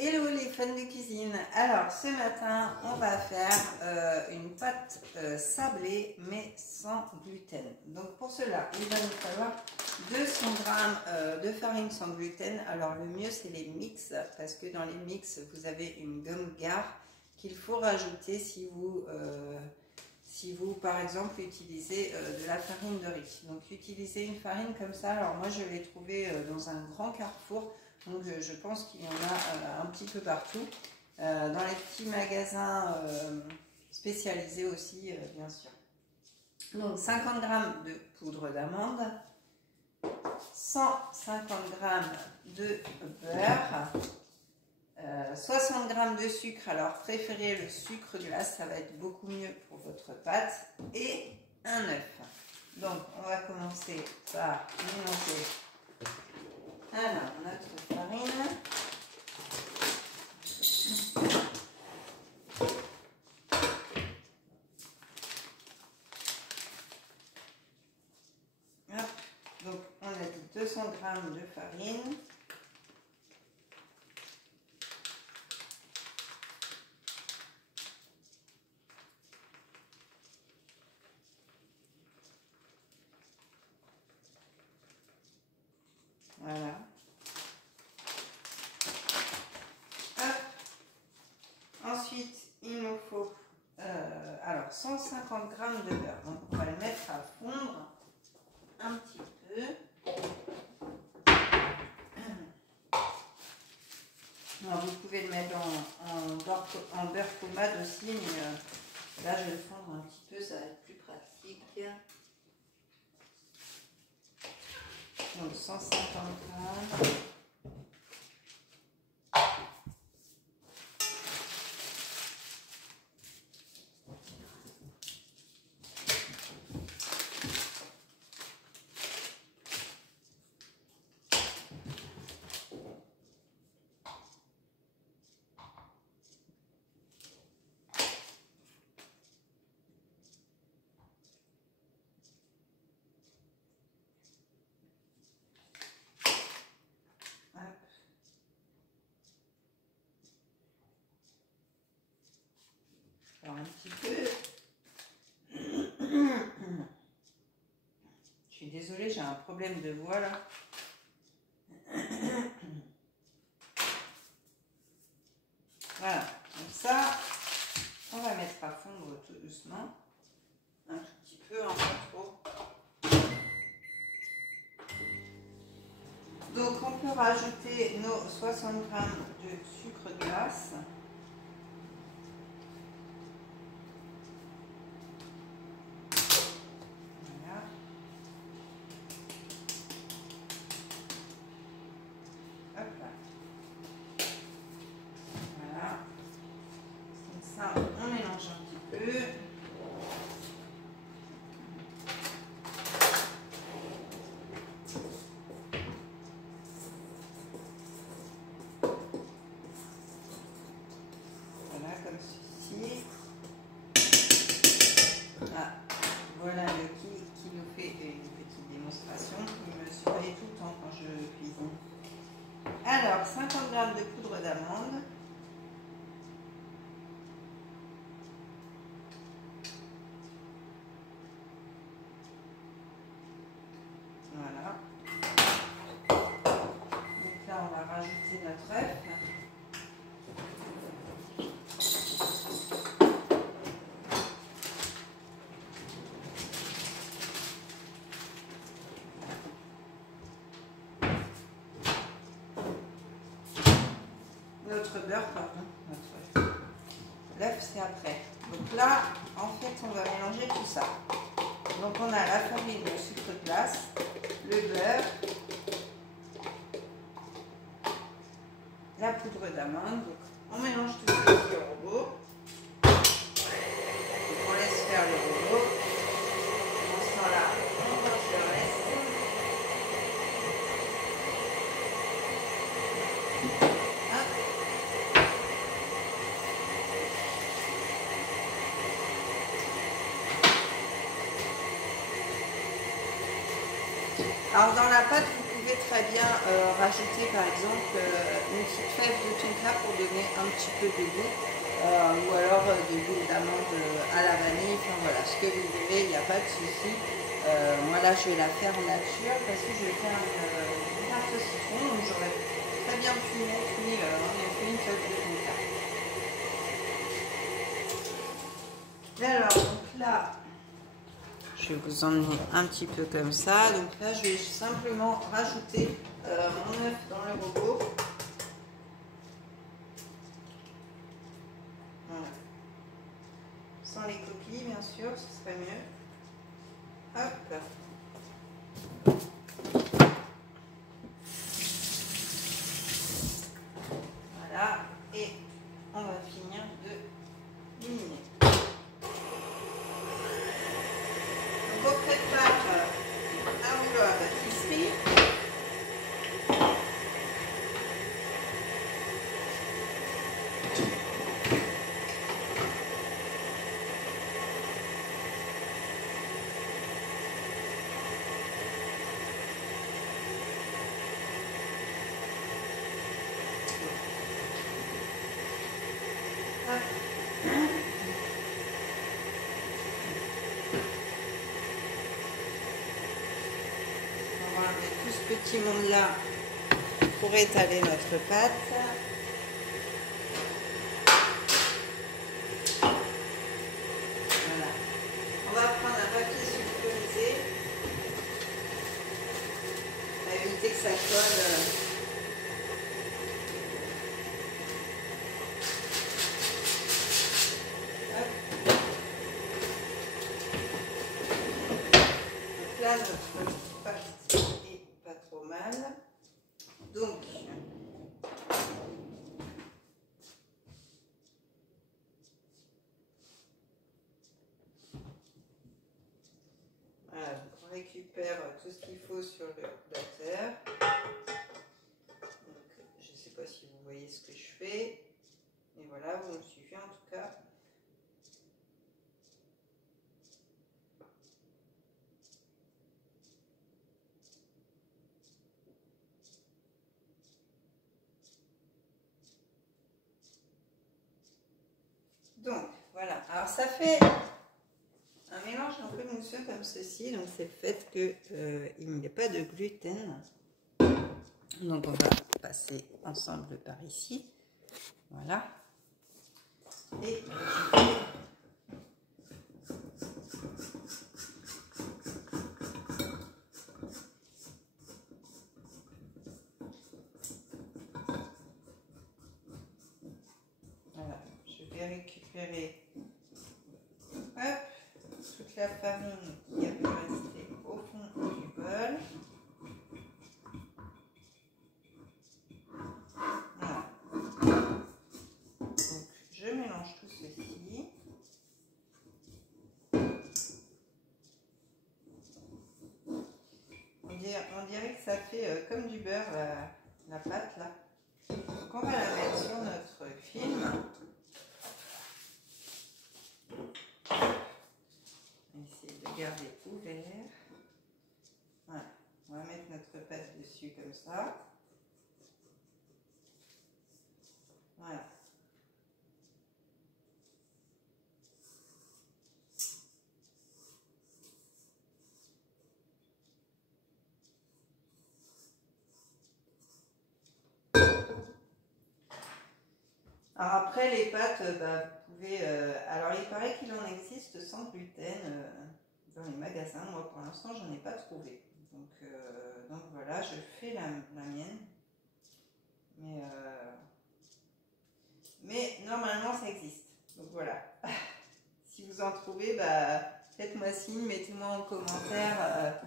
Hello les fans de cuisine. Alors ce matin on va faire une pâte sablée mais sans gluten. Donc pour cela il va nous falloir 200 g de farine sans gluten. Alors le mieux c'est les mix, parce que dans les mix vous avez une gomme gare qu'il faut rajouter si vous par exemple utilisez de la farine de riz. Donc utilisez une farine comme ça. Alors moi je l'ai trouvée dans un grand carrefour. Donc je pense qu'il y en a un petit peu partout, dans les petits magasins spécialisés aussi, bien sûr. Donc 50 g de poudre d'amande, 150 g de beurre, 60 g de sucre. Alors préférez le sucre glace, ça va être beaucoup mieux pour votre pâte, et un œuf. Donc on va commencer par mélanger. Alors, notre farine. Hop. Donc, on a dit 200 g de farine. Voilà. Ensuite, il nous faut 150 g de beurre. Donc, on va le mettre à fondre un petit peu. Alors, vous pouvez le mettre en beurre pommade aussi, mais là, je vais le fondre un petit peu, ça va être plus pratique. Donc 150 g. Alors un petit peu. Je suis désolée, j'ai un problème de voix là. Voilà, donc ça, on va mettre à fondre tout doucement. Un tout petit peu, un peu trop. Donc on peut rajouter nos 60 g de sucre glace. Voilà. Hop là. Voilà. Donc ça, on mélange un petit peu. Comme ceci. Ah, voilà le qui nous fait une petite démonstration. Il me surveille tout le temps quand je cuisine. Alors, 50 g de poudre d'amande. Voilà. Donc là, on va rajouter notre œuf. Notre beurre, pardon, notre l'œuf c'est après. Donc là, en fait, on va mélanger tout ça. Donc on a la farine, le sucre glace, le beurre, la poudre d'amande. Donc on mélange tout ça avec le robot. Donc on laisse faire le robot. Pendant ce temps-là, on range le reste. Alors dans la pâte, vous pouvez très bien rajouter par exemple une petite fève de tonka pour donner un petit peu de goût. Ou alors de l'huile d'amande à la vanille, enfin voilà, ce que vous voulez, il n'y a pas de souci. Moi là je vais la faire nature parce que je vais faire une tarte au citron, donc j'aurais très bien pu mettre en effet une fève de tonka. Alors donc là, je vais vous emmener un petit peu comme ça. Donc là je vais simplement rajouter mon œuf dans le robot. Voilà. Sans les coquilles bien sûr, ce serait mieux. Hop. Voilà, et on va finir de liminer. Donc on prépare un rouleau à pâtisserie. On va mettre tout ce petit monde là pour étaler notre pâte. Voilà. On va prendre un papier sulfurisé pour éviter que ça colle. Là, notre pâte est pas trop mal. Donc, voilà, on récupère tout ce qu'il faut sur le la terre. Donc, je ne sais pas si vous voyez ce que je fais. Et voilà, vous me suivez en tout cas. Donc, voilà. Alors, ça fait un mélange un peu mousseux comme ceci. Donc, c'est le fait qu'il n'y ait pas de gluten. Donc, on va passer ensemble par ici. Voilà. Et voilà, je vais récupérer toute la farine qui a pu rester au fond du bol. Voilà. Donc, je mélange tout ceci. On dirait que ça fait comme du beurre la pâte là. Donc on va la mettre sur notre film. On va essayer de garder ouvert. Voilà. On va mettre notre pâte dessus comme ça. Voilà. Alors après les pâtes, vous pouvez... alors il paraît qu'il en existe sans gluten dans les magasins. Moi pour l'instant j'en ai pas trouvé. Donc voilà, je fais la mienne. Mais normalement ça existe. Donc voilà. Si vous en trouvez, faites-moi signe, mettez-moi en commentaire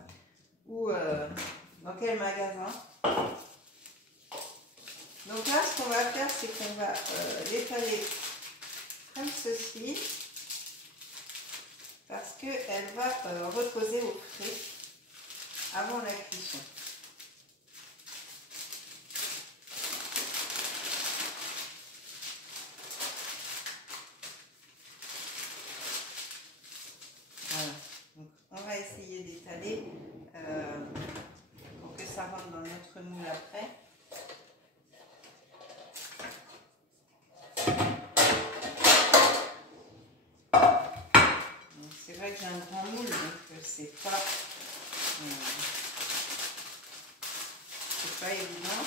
ou dans quel magasin. Donc là, ce qu'on va faire, c'est qu'on va l'étaler comme ceci, parce qu'elle va reposer au frais avant la cuisson. Voilà. Donc on va essayer d'étaler pour que ça rentre dans notre c'est pas évident.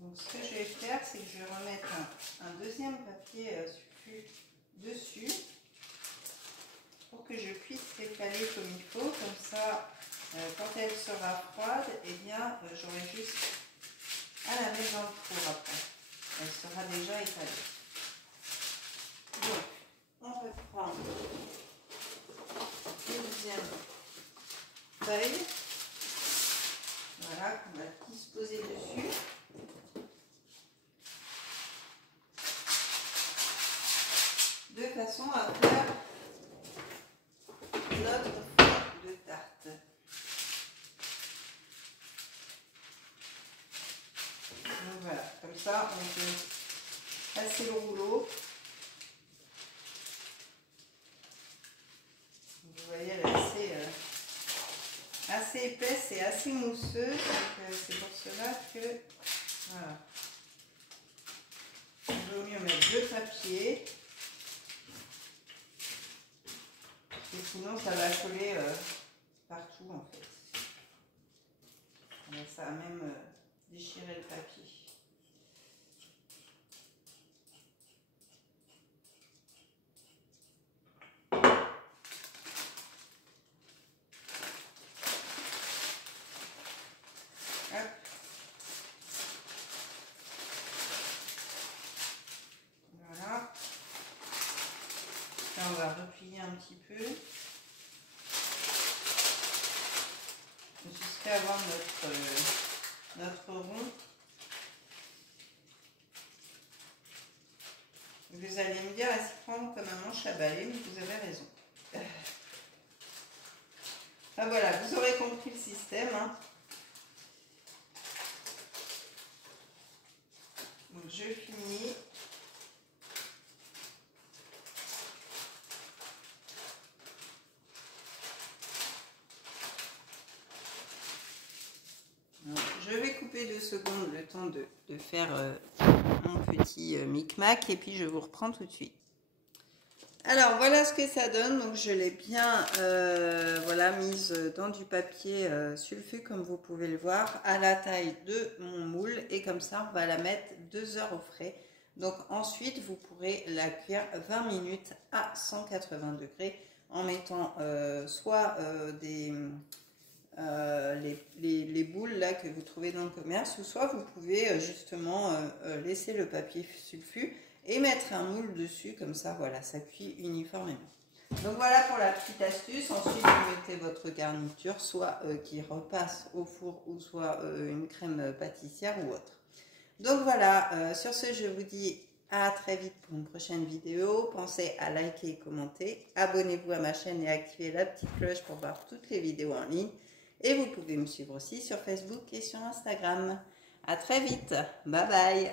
Donc ce que je vais faire, c'est que je vais remettre un deuxième papier sulfu dessus pour que je puisse l'étaler comme il faut. Comme ça, quand elle sera froide, eh bien, j'aurai juste à la mettre dans le four après. Elle sera déjà étalée. Donc, on va prendre une deuxième feuille. Voilà, qu'on va disposer dessus. De façon à faire notre fond de tarte. Donc voilà, comme ça on peut passer le rouleau. Vous voyez, elle est assez épaisse et assez mousseuse. Donc c'est pour cela que voilà. Il vaut mieux mettre le papier. Et sinon, ça va coller partout en fait. Ça va même déchirer le papier. Hop. Voilà. Là, on va replier un petit peu. Jusqu'à avoir notre rond. Vous allez me dire, elle se prend comme un manche à balai, mais vous avez raison. Enfin voilà, vous aurez compris le système. Hein. Donc je finis. Je vais couper 2 secondes le temps de faire mon petit micmac et puis je vous reprends tout de suite. Alors voilà ce que ça donne. Donc je l'ai bien voilà, mise dans du papier sulfu comme vous pouvez le voir à la taille de mon moule et comme ça on va la mettre 2 heures au frais. Donc ensuite vous pourrez la cuire 20 minutes à 180 degrés en mettant soit les boules là que vous trouvez dans le commerce, ou soit vous pouvez justement laisser le papier sulfu et mettre un moule dessus, comme ça voilà, ça cuit uniformément. Donc voilà pour la petite astuce. Ensuite vous mettez votre garniture, soit qui repasse au four ou soit une crème pâtissière ou autre. Donc voilà, sur ce je vous dis à très vite pour une prochaine vidéo. Pensez à liker et commenter, abonnez-vous à ma chaîne et activez la petite cloche pour voir toutes les vidéos en ligne. Et vous pouvez me suivre aussi sur Facebook et sur Instagram. À très vite. Bye bye.